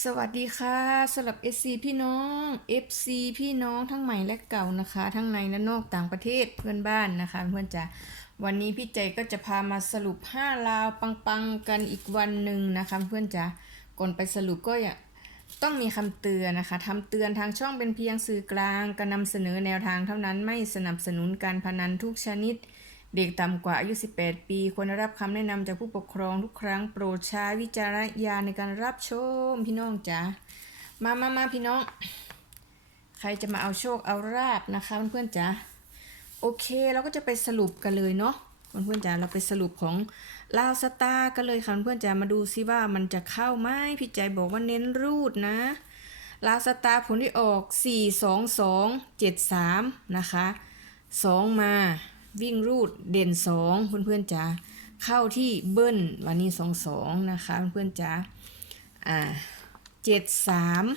สวัสดีค่ะสำหรับ SC พี่น้อง FC พี่น้องทั้งใหม่และเก่านะคะ ทั้งในและนอกต่างประเทศเพื่อนบ้านนะคะ เพื่อนจ๋าวันนี้พี่ใจก็จะพามาสรุป 5 ลาวปังๆกันอีกวันหนึ่งนะคะเพื่อนจ๋าก่อนไปสรุปก็อย่าต้องมีคำเตือนนะคะทำเตือนทางช่องเป็นเพียงสื่อกลางการนำเสนอแนวทางเท่านั้นไม่สนับสนุนการพนันทุกชนิด เด็กต่ำกว่าอายุ 18 ปีควรได้รับคำแนะนำจากผู้ปกครองทุกครั้งโปรดใช้วิจารณญาณในการรับชมพี่น้องจ๋ามามามาพี่น้อง ใครจะมาเอาโชคเอาราบนะคะเพื่อนๆจ๋าโอเคเราก็จะไปสรุปกันเลยเนาะเพื่อนๆจ๋าเราไปสรุปของลาวสตาร์กันเลยค่ะเพื่อนๆจ๋ามาดูซิว่ามันจะเข้าไหมพี่ใจบอกว่าเน้นรูดนะลาวสตาร์ผลที่ออก 4 2 2 7 3 นะคะ 2 มา วิ่งรูดเด่น2เพื่อนๆจ๋าเข้าที่เบิ้ลวันนี้2 2นะคะเพื่อนๆจ๋าอ่า7 3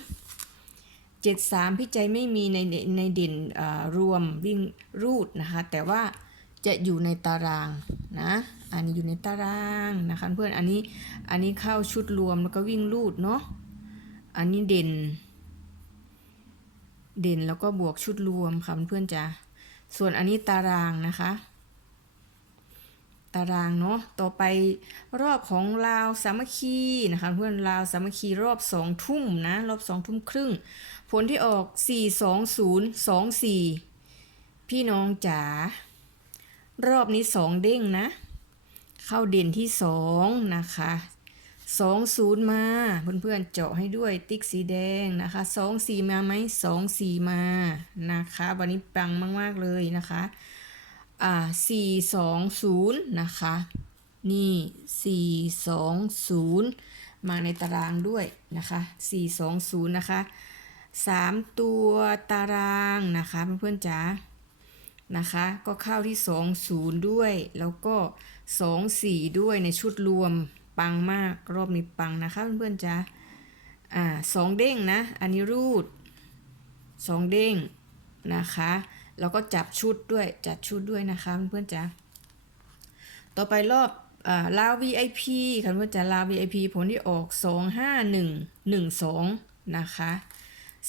7 3พี่ใจไม่มีในในเด่นรวมวิ่งรูดนะคะ แต่ว่าจะอยู่ในตารางนะอันนี้อยู่ในตารางนะคะเพื่อนอันนี้อันนี้เข้าชุดรวมแล้วก็วิ่งรูดเนาะอันนี้เด่น เด่นแล้วก็บวกชุดรวมค่ะเพื่อนๆจ้ะ ส่วนอันนี้ตารางนะคะ ตารางเนาะต่อไปรอบของลาวสามัคคีนะคะเพื่อนลาวสามัคคีรอบสองทุ่มนะรอบสองทุ่มครึ่ง ผลที่ออก 4 2 0 2 4 พี่น้องจ๋ารอบนี้2เด้งนะ เข้าเด่นที่2นะคะ สองศูนย์มาเพื่อนๆเจาะให้ด้วยติ๊กสีแดงนะคะสองสี่มาไหมสองสี่มานะคะ วันนี้ปังมาก ๆ เลยนะคะอ่าสี่สองศูนย์นะคะ นี่สี่สองศูนย์มาในตารางด้วยนะคะสี่สองศูนย์นะคะสามตัวตารางนะคะเพื่อนๆจ๋านะคะก็เข้าที่สองศูนย์ด้วย แล้วก็สองสี่ด้วยในชุดรวม ปังมากรอบนี้ปังนะคะเพื่อนๆจ้าอ่าสองเด้งนะ อันนี้รูดสองเด้งนะคะแล้วก็จับชุดด้วยจัดชุดด้วยนะคะเพื่อนๆจ้าต่อไปรอบอ่าลาว VIP ค่ะเพื่อนๆจ้าลาว VIP ผลที่ออกสองห้าหนึ่งหนึ่งสองนะคะ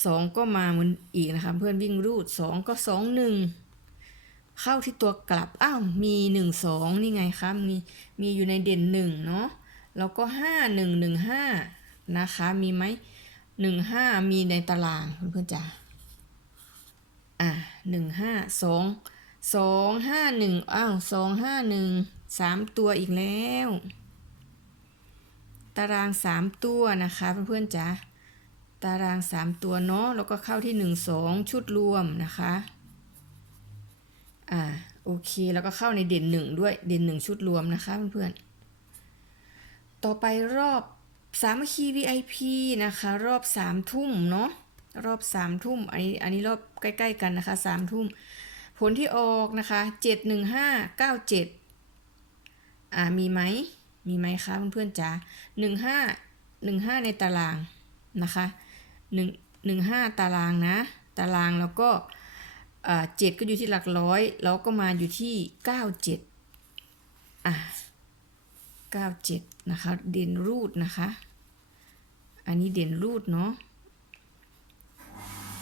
สองก็มาเหมือนอีกนะคะเพื่อนวิ่งรูดสองก็สองหนึ่งเข้าที่ตัวกลับ อ้าว มีหนึ่งสองนี่ไงคะมีมีอยู่ในเด่นหนึ่งเนาะ แล้วก็ห้าหนึ่งหนึ่งห้านะคะ มีไหมหนึ่งห้ามีในตารางเพื่อนๆจ๋าอะหนึ่งห้าสองสองห้าหนึ่งอ้าวสองห้าหนึ่งสามตัวอีกแล้ว ตารางสามตัวนะคะเพื่อนๆจ๋าตารางสามตัวเนาะแล้วก็เข้าที่หนึ่งสองชุดรวมนะคะอ่าโอเค แล้วก็เข้าในเด่นหนึ่งด้วยเด่นหนึ่งชุดรวมนะคะเพื่อนๆ ต่อไปรอบสามัคคี VIP นะคะ รอบสามทุ่มเนาะรอบสามทุ่มอันนี้อันนี้รอบใกล้ ๆ กันนะคะสามทุ่มผลที่ออกนะคะเจ็ดหนึ่งห้าเก้าเจ็ดอ่ามีไหมมีไหมคะเพื่อนๆจ๋าหนึ่งห้าหนึ่งห้าในตารางนะคะหนึ่งหนึ่งห้าตารางนะ ตารางแล้วก็เจ็ดก็อยู่ที่หลักร้อย แล้วก็มาอยู่ที่เก้าเจ็ดอะ เก้าเจ็ดนะคะ เด่นรูดนะคะ อันนี้เด่นรูดเนาะ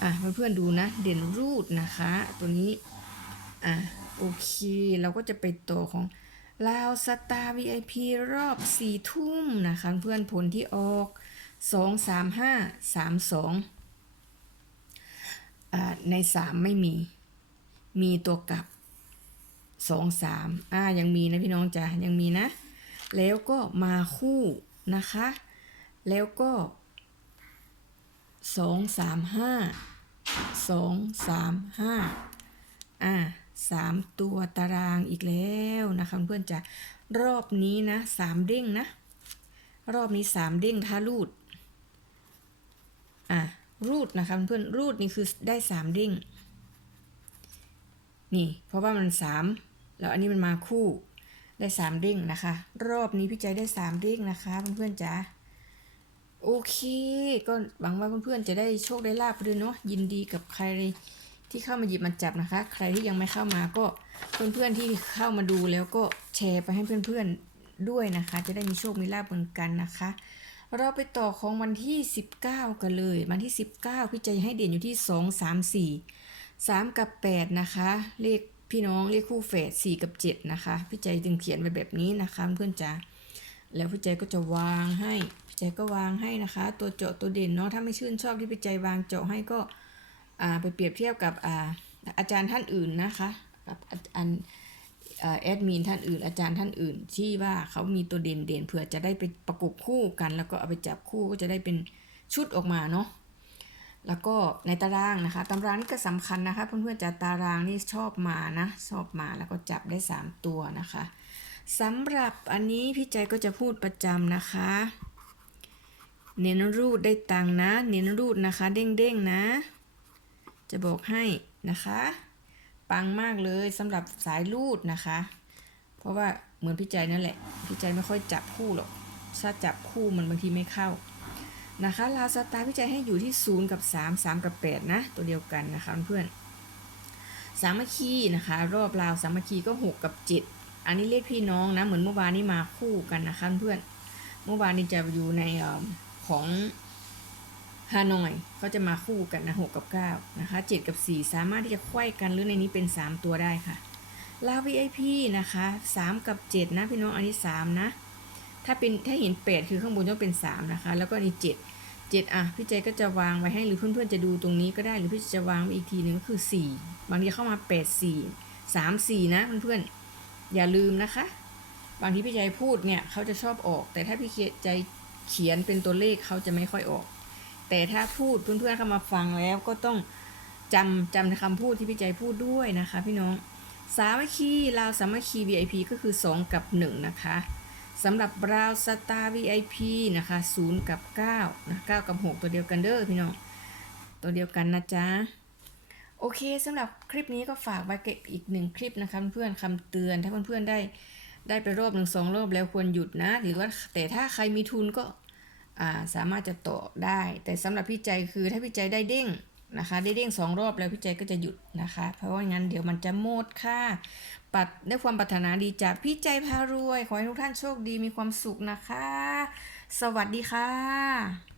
อะเพื่อนๆดูนะ เด่นรูดนะคะ ตัวนี้ อะโอเค เราก็จะไปต่อของลาวสตาร์ VIP รอบสี่ทุ่มนะคะ เพื่อนผลที่ออกสองสามห้าสามสองอ่าในสามไม่มี มีตัวกลับสองสามอ่ายังมีนะพี่น้องจ้ะยังมีนะ แล้วก็มาคู่นะคะ แล้วก็สองสามห้าสองสามห้าอ่าสามตัวตารางอีกแล้วนะคะเพื่อนจะรอบนี้นะสามเด้งนะ รอบนี้สามเด้งถ้ารูดอะรูดนะคะเพื่อนรูดนี่คือได้สามเด้งนี่ เพราะว่ามันสามแล้วอันนี้มันมาคู่ ได้สามเด้งนะคะ รอบนี้พี่ใจได้สามเด้งนะคะเพื่อนๆจ๋าโอเคก็หวังว่าเพื่อนๆจะได้โชคได้ลาบด้วยเนาะยินดีกับใครที่เข้ามาหยิบมาจับนะคะ ใครที่ยังไม่เข้ามาก็เพื่อนๆที่เข้ามาดูแล้วก็แชร์ไปให้เพื่อนๆด้วยนะคะ จะได้มีโชคมีลาบเหมือนกันนะคะ เราไปต่อของวันที่ 19 กันเลย วันที่ 19 พี่ใจให้เด่นอยู่ที่ 2 3 4 3 กับ 8 นะคะ เลข พี่น้องเลขคู่แฝด4กับ 7 นะคะ พี่ใจจึงเขียนไว้แบบนี้นะคะเพื่อนจ๋าแล้วพี่ใจก็จะวางให้ พี่ใจก็วางให้นะคะ ตัวเจาะตัวเด่นเนาะถ้าไม่ชื่นชอบที่พี่ใจวางเจาะให้ก็อ่าไปเปรียบเทียบกับอ่าอาจารย์ท่านอื่นนะคะกับอันแอดมินท่านอื่นอาจารย์ท่านอื่น ที่ว่าเขามีตัวเด่นเด่นเผื่อจะได้ไปประกบคู่กัน แล้วก็เอาไปจับคู่ก็จะได้เป็นชุดออกมาเนาะ แล้วก็ในตารางนะคะตารางนี่ก็สำคัญนะคะ เพื่อนๆจะตารางนี่ชอบมานะ ชอบมาแล้วก็จับได้ 3 ตัวนะคะสำหรับอันนี้พี่ใจก็จะพูดประจำนะคะ เน้นรูดได้ตังนะ เน้นรูดนะคะ เด้งๆนะ จะบอกให้นะคะ ปังมากเลยสำหรับสายรูดนะคะ เพราะว่าเหมือนพี่ใจนั่นแหละ พี่ใจไม่ค่อยจับคู่หรอกถ้าจับคู่มันบางทีไม่เข้า นะคะลาวสไตล์พี่ใจให้อยู่ที่ 0 กับ 3 3 กับ 8 นะ ตัวเดียวกันนะคะเพื่อนสามัคคีนะคะ รอบลาวสามัคคีก็ 6 กับ 7 อันนี้เลขพี่น้องนะ เหมือนเมื่อวานนี้มาคู่กันนะคะเพื่อนเมื่อวานนี้จะอยู่ในออของฮานอยเขาจะมาคู่กันนะหกกับเก้านะคะเจ็ดกับสี่สามารถที่จะไขว้กันหรือในนี้เป็นสามตัวได้ค่ะลาว VIP นะคะสามกับเจ็ดนะพี่น้องอันนี้สามนะ ถ้าเป็นถ้าเห็นแปดคือข้างบนต้องเป็นสามนะคะ แล้วก็อันนี้เจ็ดเจ็ดอะพี่เจก็จะวางไว้ให้หรือเพื่อนๆจะดูตรงนี้ก็ได้หรือพี่จะวางไว้อีกทีหนึ่งก็คือสี่บางทีเข้ามาแปดสี่สามสี่นะเพื่อนๆอย่าลืมนะคะ บางทีพี่ใจพูดเนี่ยเขาจะชอบออก แต่ถ้าพี่ใจเขียนเป็นตัวเลขเขาจะไม่ค่อยออก แต่ถ้าพูดเพื่อนๆเข้ามาฟังแล้วก็ต้องจำจำคำพูดที่พี่ใจพูดด้วยนะคะ พี่น้องสามัคคีราวสามัคคี VIP ก็คือ 2 กับ 1 นะคะ สำหรับราวสตาร์ VIP นะคะ0กับ9นะ9กับ 6 ตัวเดียวกันเด้อพี่น้อง ตัวเดียวกันนะจ๊ะ โอเคสำหรับคลิปนี้ก็ฝากไว้เก็บอีกหนึ่งคลิปนะคะเพื่อนคำเตือนถ้าเพื่อนๆได้ได้ไปรอบหนึ่งสองรอบแล้วควรหยุดนะ หรือว่าแต่ถ้าใครมีทุนก็าสามารถจะต่อได้ แต่สำหรับพี่ใจคือถ้าพี่ใจได้เด้ง นะคะได้เด้งสองรอบแล้วพี่ใจก็จะหยุดนะคะ เพราะว่างั้นเดี๋ยวมันจะหมดค่ะปัดได้ความปรารถนาดีจากพี่ใจพารวย ขอให้ทุกท่านโชคดีมีความสุขนะคะ สวัสดีค่ะ